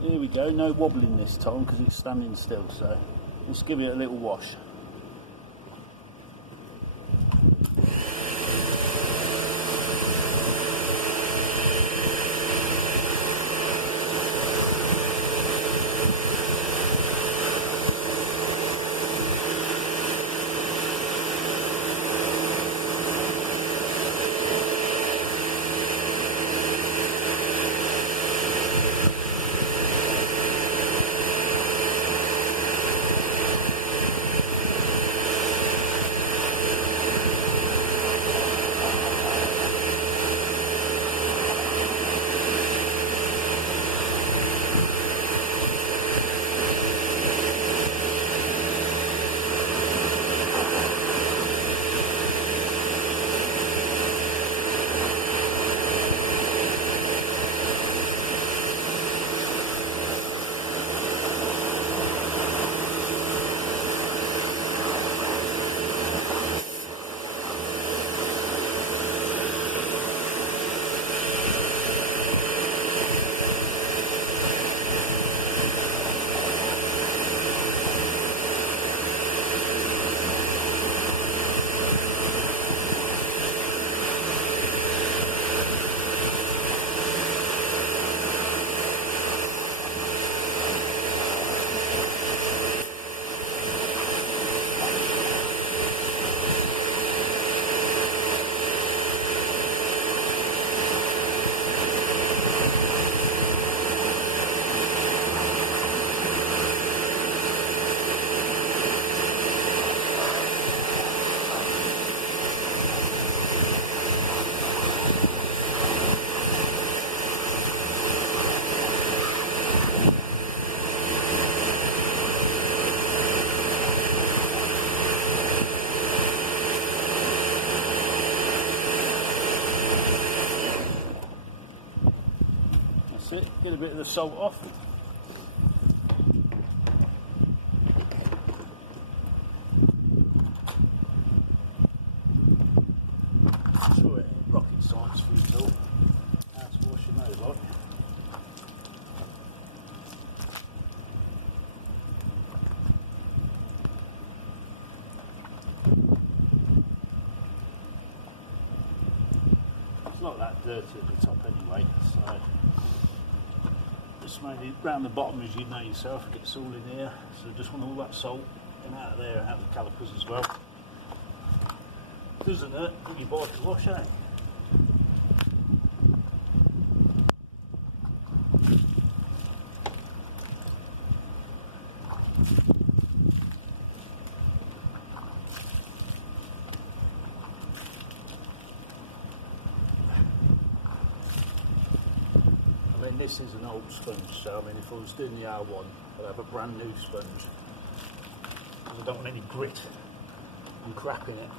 Here we go, no wobbling this time because it's standing still, so let's give it a little wash. That's it, get a bit of the salt off. Sure, it ain't rocket science for you all. How to wash your nose like. It's not that dirty at the top anyway, so just mainly round the bottom, as you know yourself, it gets all in here, so just want all that salt and out of there and out of the calipers as well. Doesn't hurt, give your bike a wash, eh? I mean, this is an old sponge, so I mean, if I was doing the R1, I'd have a brand new sponge, because I don't want any grit and crap in it.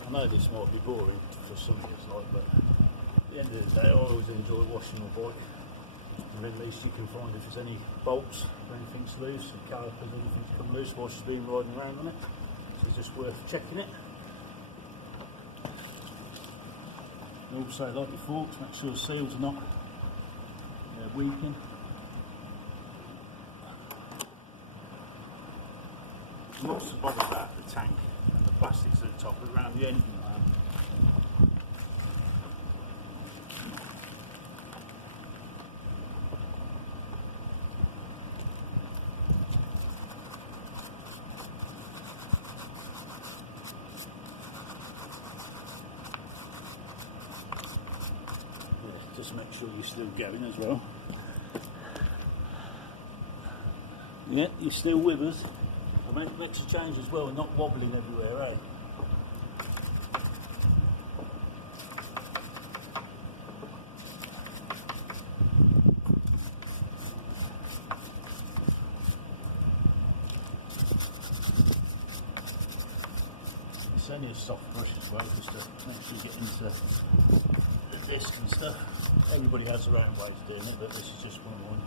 I know this might be boring for some of you, like, but at the end of the day, I always enjoy washing my bike. And at least you can find if there's any bolts, or anything's loose, or calipers, anything's come loose whilst you've been riding around on it. So it's just worth checking it. And also, like your forks, make sure the seals are not weakening. I'm not so bothered about the tank and the plastics at the top, but around the engine lamp. Yeah, just make sure you're still going as well. Yeah, you're still with us. I mean, makes a change as well, not wobbling everywhere, eh? It's only a soft brush as well, just to make sure you get into the disc and stuff. Everybody has their own way of doing it, but this is just one of mine.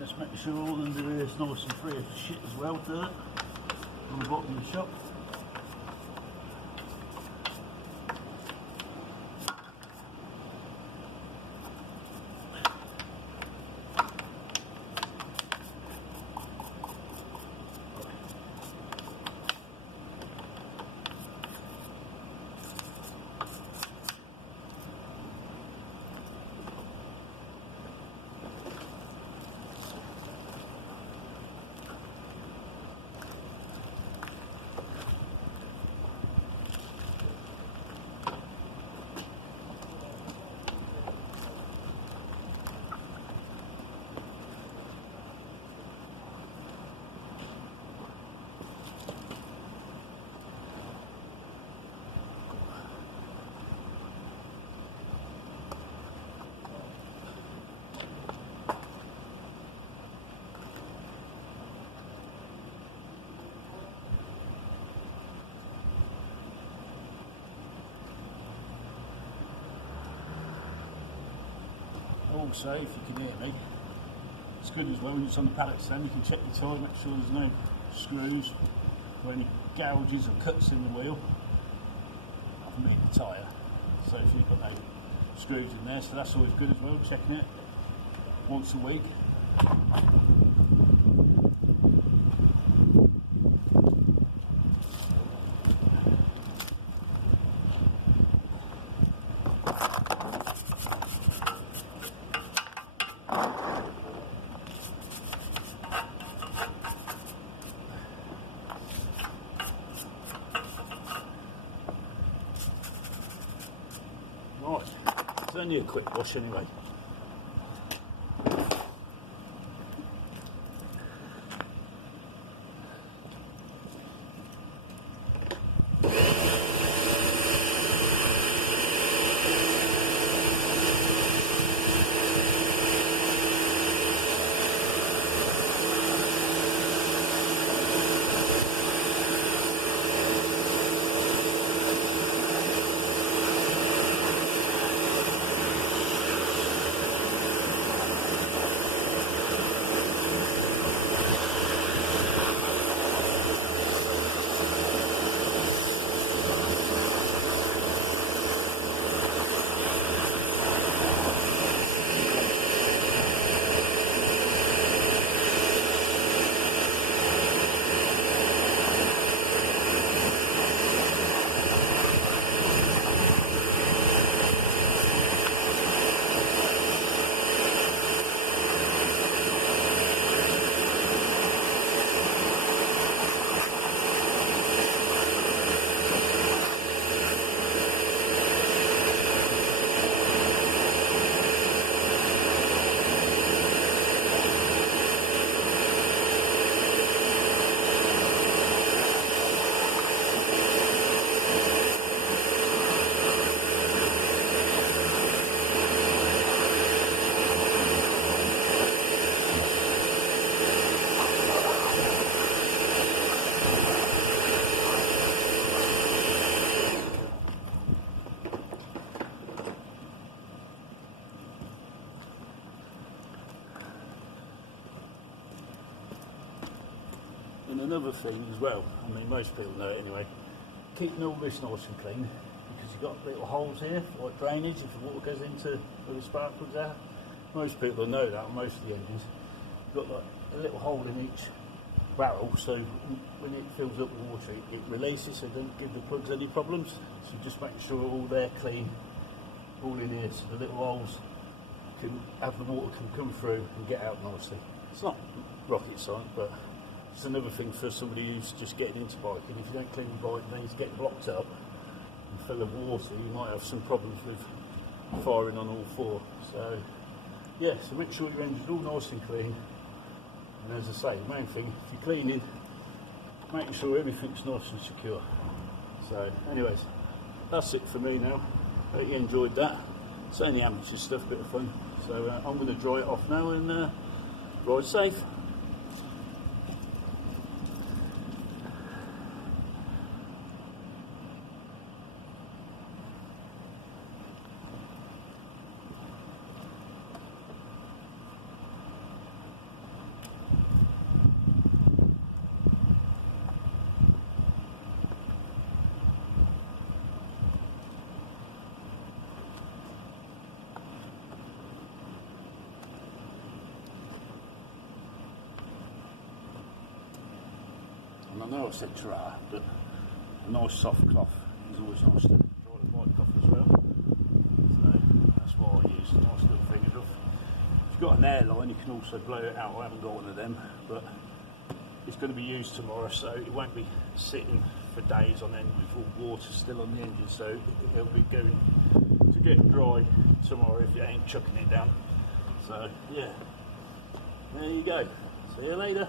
Just make sure all under here is nice and free of shit as well, dirt on the bottom of the shop. Also, if you can hear me, it's good as well when it's on the pallet stand. You can check the tyre, make sure there's no screws or any gouges or cuts in the wheel. I mean the tyre. So if you've got no screws in there, so that's always good as well. Checking it once a week. Right, it's only a quick wash anyway. And another thing as well, I mean most people know it anyway, keeping all this nice and clean, because you've got little holes here, like drainage, if the water goes into where the spark plugs are. Most people know that on most of the engines. You've got like a little hole in each barrel, so when it fills up with water it releases, so don't give the plugs any problems. So just make sure all they're clean, all in here, so the little holes can have the water can come through and get out nicely. It's not rocket science, but it's another thing for somebody who's just getting into biking. If you don't clean your bike, then it's getting blocked up and full of water. You might have some problems with firing on all four. So yeah, so make sure your engine's all nice and clean. And as I say, the main thing, if you're cleaning, making sure everything's nice and secure. So anyways, that's it for me now. Hope you enjoyed that. It's only amateur stuff, bit of fun. So I'm going to dry it off now and ride safe. And I know I said dry, but a nice soft cloth is always nice to dry the bike off as well. So that's what I use, a nice little finger off. If you've got an airline, you can also blow it out. I haven't got one of them, but it's going to be used tomorrow, so it won't be sitting for days on end with all water still on the engine, so it'll be going to get dry tomorrow if you ain't chucking it down. So yeah, there you go. See you later.